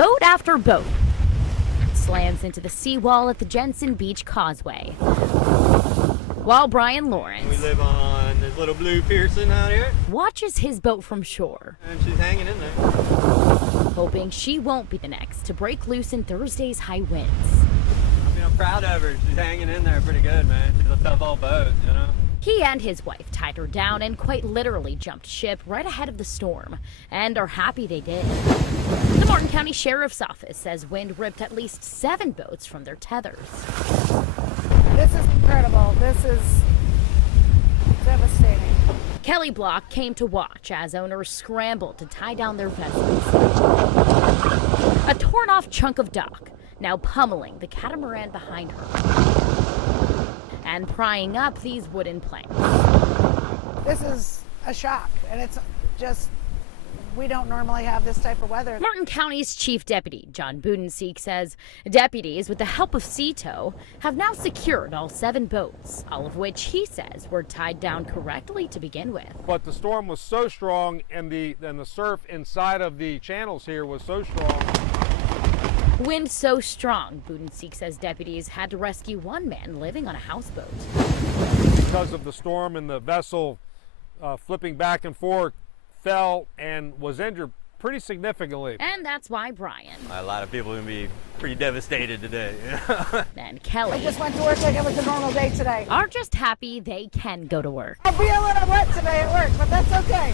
boat after boat slams into the seawall at the Jensen Beach Causeway. While Brian Lawrence, We live on this little blue Pearson out here, watches his boat from shore, and she's hanging in there. hoping she won't be the next to break loose in Thursday's high winds. I mean, I'm proud of her. She's hanging in there pretty good, man. She's a tough old boat, you know? He and his wife tied her down and quite literally jumped ship right ahead of the storm, and are happy they did. The Martin County Sheriff's Office says wind ripped at least 7 boats from their tethers. This is incredible. This is devastating. Kelly Block came to watch as owners scrambled to tie down their vessels. A torn-off chunk of dock now pummeling the catamaran behind her and prying up these wooden planks. This is a shock, and it's just, we don't normally have this type of weather. Martin County's Chief Deputy John Budenseek says deputies, with the help of Sea Tow, have now secured all 7 boats, all of which he says were tied down correctly to begin with. But the storm was so strong, and the surf inside of the channels here was so strong. Wind so strong, Budenseek says deputies had to rescue one man living on a houseboat. Because of the storm and the vessel flipping back and forth, fell and was injured pretty significantly. And that's why Brian A lot of people are going to be pretty devastated today. and Kelly I just went to work like it was a normal day today. are just happy they can go to work. I'll be a little wet today at work, but that's okay.